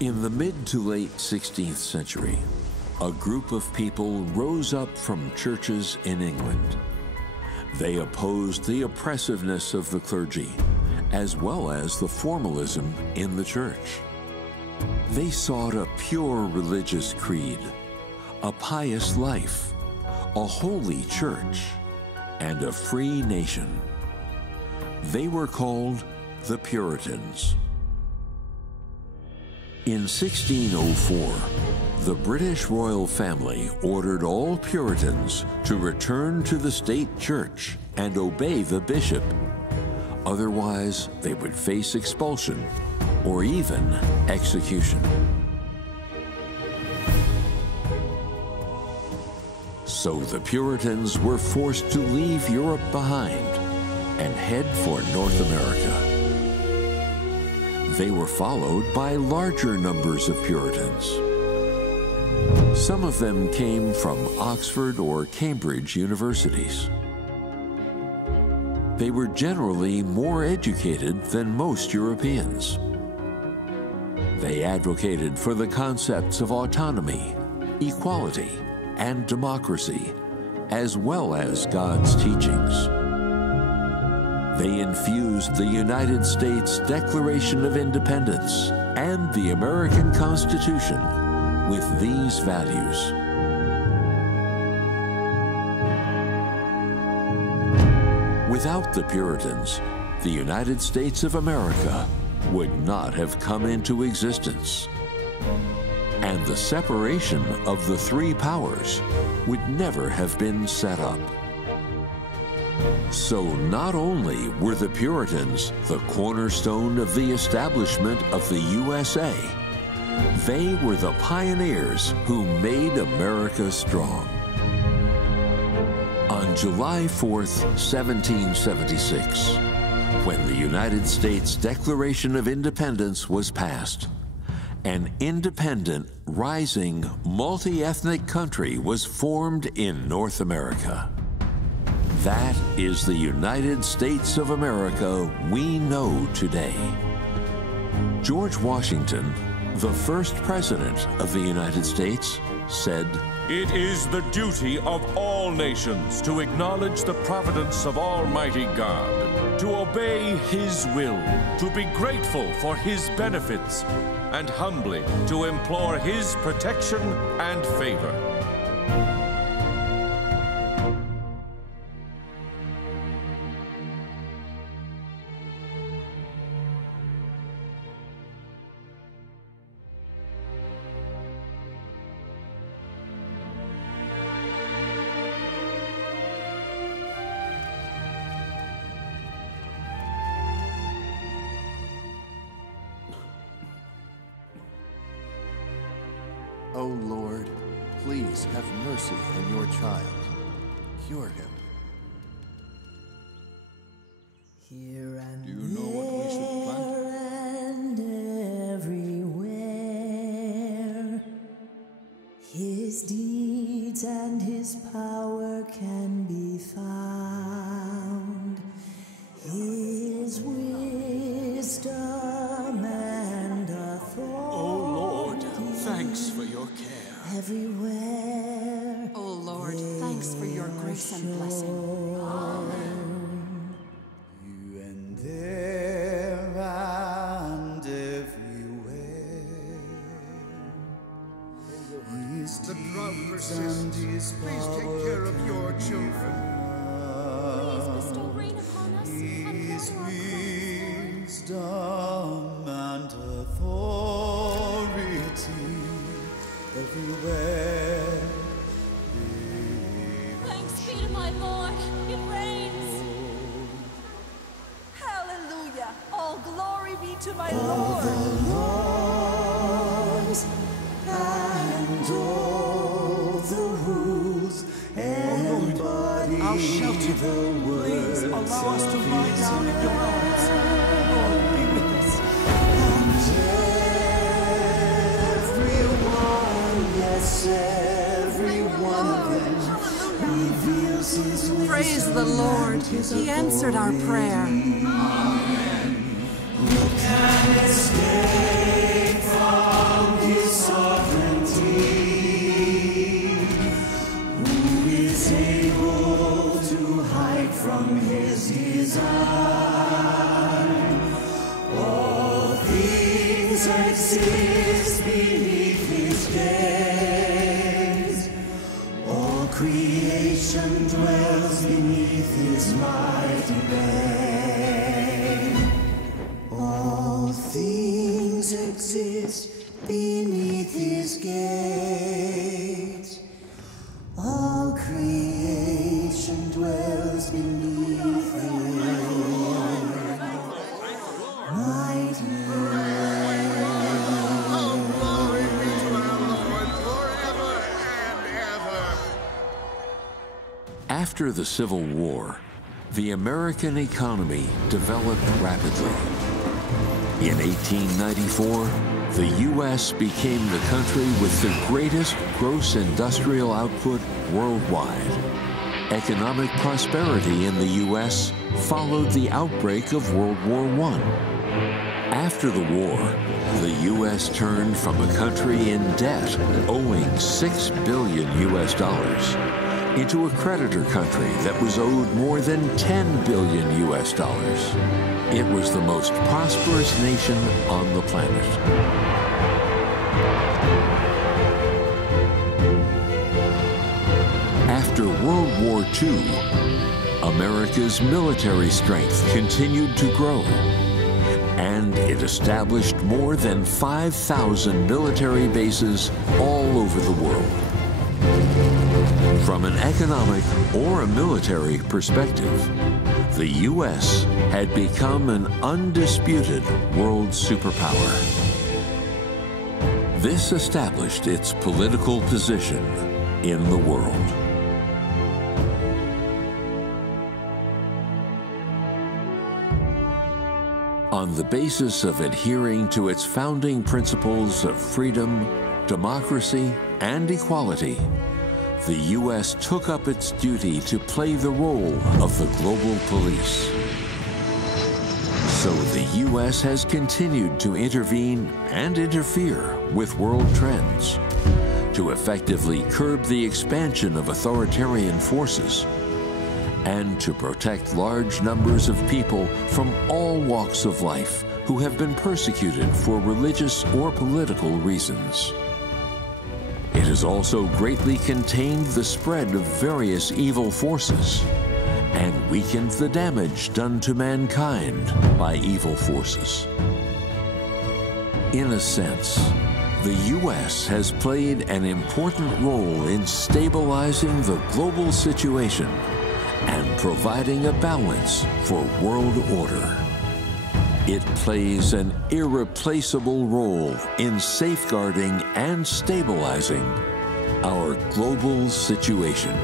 In the mid to late 16th century, a group of people rose up from churches in England. They opposed the oppressiveness of the clergy, as well as the formalism in the church. They sought a pure religious creed, a pious life, a holy church, and a free nation. They were called the Puritans. In 1604, the British royal family ordered all Puritans to return to the state church and obey the bishop. Otherwise, they would face expulsion or even execution. So the Puritans were forced to leave Europe behind and head for North America. They were followed by larger numbers of Puritans. Some of them came from Oxford or Cambridge universities. They were generally more educated than most Europeans. They advocated for the concepts of autonomy, equality, and democracy, as well as God's teachings. They infused the United States Declaration of Independence and the American Constitution with these values. Without the Puritans, the United States of America would not have come into existence, and the separation of the three powers would never have been set up. So not only were the Puritans the cornerstone of the establishment of the USA, they were the pioneers who made America strong. On July 4th, 1776, when the United States Declaration of Independence was passed, an independent, rising, multi-ethnic country was formed in North America. That is the United States of America we know today. George Washington, the first president of the United States, said, "It is the duty of all nations to acknowledge the providence of Almighty God, to obey His will, to be grateful for His benefits, and humbly to implore His protection and favor." O Lord, please have mercy on your child. Cure him. Here and Do you know what we should plant? and everywhere, His deeds and His power can be found. His wisdom and authority. O Lord, thanks for your care. Everywhere. O Lord, thanks for your grace and blessing. You and there and everywhere. The drought persists. Please take care of your children. Please bestow rain upon us and His water our crops, wisdom and authority everywhere. Thanks be to my Lord, it rains. Hallelujah! All glory be to my All Lord. the laws and all the rules embody I'll shelter the you. words. Please allow us to lie down in your arms. Lord, be with us. And everyone, yes, every one of them reveals His wisdom. Praise the Lord. He answered our prayer. Who can escape from creation dwells beneath his mighty reign. All things exist beneath his gates. All creation dwells beneath his mighty reign. Oh, glory be to our Lord forever and ever. After the Civil War, the American economy developed rapidly. In 1894, the U.S. became the country with the greatest gross industrial output worldwide. Economic prosperity in the U.S. followed the outbreak of World War I. After the war, the U.S. turned from a country in debt, owing $6 billion into a creditor country that was owed more than $10 billion. It was the most prosperous nation on the planet. After World War II, America's military strength continued to grow, and it established more than 5,000 military bases all over the world. From an economic or a military perspective, the U.S. had become an undisputed world superpower. This established its political position in the world. On the basis of adhering to its founding principles of freedom, democracy, and equality, the U.S. took up its duty to play the role of the global police. So the U.S. has continued to intervene and interfere with world trends, to effectively curb the expansion of authoritarian forces, and to protect large numbers of people from all walks of life who have been persecuted for religious or political reasons. It has also greatly contained the spread of various evil forces and weakened the damage done to mankind by evil forces. In a sense, the U.S. has played an important role in stabilizing the global situation and providing a balance for world order. It plays an irreplaceable role in safeguarding and stabilizing our global situation.